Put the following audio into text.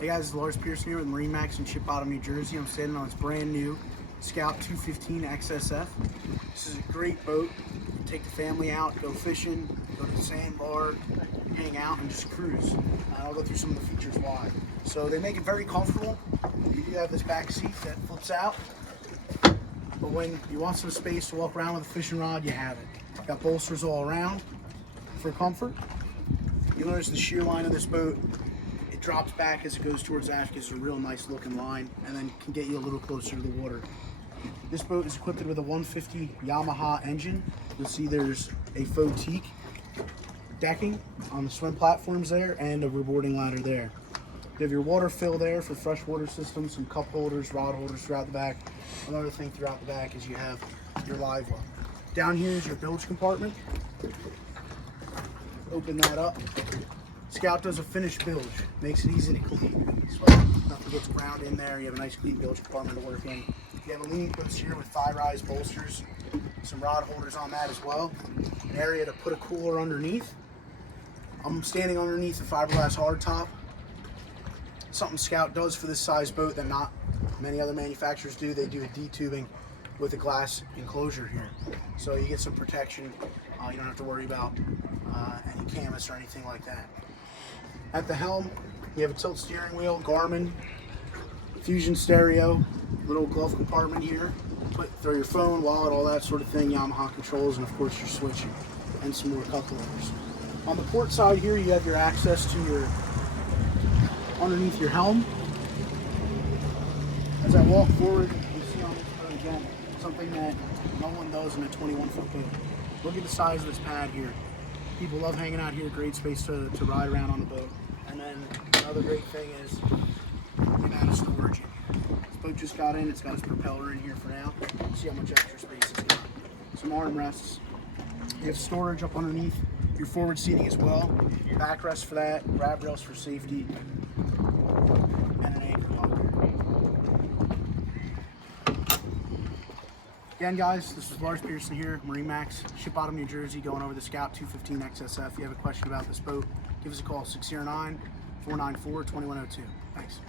Hey guys, it's Lars Pearson here with MarineMax in Ship Bottom, New Jersey. I'm standing on this brand new Scout 215 XSF. This is a great boat. Take the family out, go fishing, go to the sandbar, hang out, and just cruise. I'll go through some of the features why. So they make it very comfortable. You do have this back seat that flips out, but when you want some space to walk around with a fishing rod, you have it. Got bolsters all around for comfort. You'll notice the shear line of this boat, it drops back as it goes towards aft, gives it a real nice looking line, and then can get you a little closer to the water. This boat is equipped with a 150 Yamaha engine. You'll see there's a faux teak decking on the swim platforms there and a reboarding ladder there. You have your water fill there for freshwater systems, some cup holders, rod holders throughout the back. Another thing throughout the back is you have your live well. Down here is your bilge compartment. Open that up. Scout does a finished bilge, makes it easy to clean. So nothing gets ground in there. You have a nice clean bilge compartment to work in. You have a leaning post here with thigh-rise bolsters, some rod holders on that as well. An area to put a cooler underneath. I'm standing underneath a fiberglass hardtop. Something Scout does for this size boat that not many other manufacturers do. They do a D-tubing with a glass enclosure here. So you get some protection. You don't have to worry about any canvas or anything like that. At the helm, you have a tilt steering wheel, Garmin, Fusion stereo, little glove compartment here. Throw your phone, wallet, all that sort of thing, Yamaha controls, and of course your switching, and some more cup holders. On the port side here, you have your access to your, underneath your helm. As I walk forward, you see on this boat again, something that no one does in a 21-foot boat. Look at the size of this pad here. People love hanging out here, great space to ride around on the boat. And then another great thing is the amount of storage in here. This boat just got in, it's got its propeller in here for now. See how much extra space it's got. Some armrests. You have storage up underneath your forward seating as well. Backrest for that, grab rails for safety, and an anchor locker. Again, guys, this is Lars Pearson here, MarineMax, Ship Bottom, New Jersey, going over the Scout 215 XSF. If you have a question about this boat, give us a call, 609-494-2102. Thanks.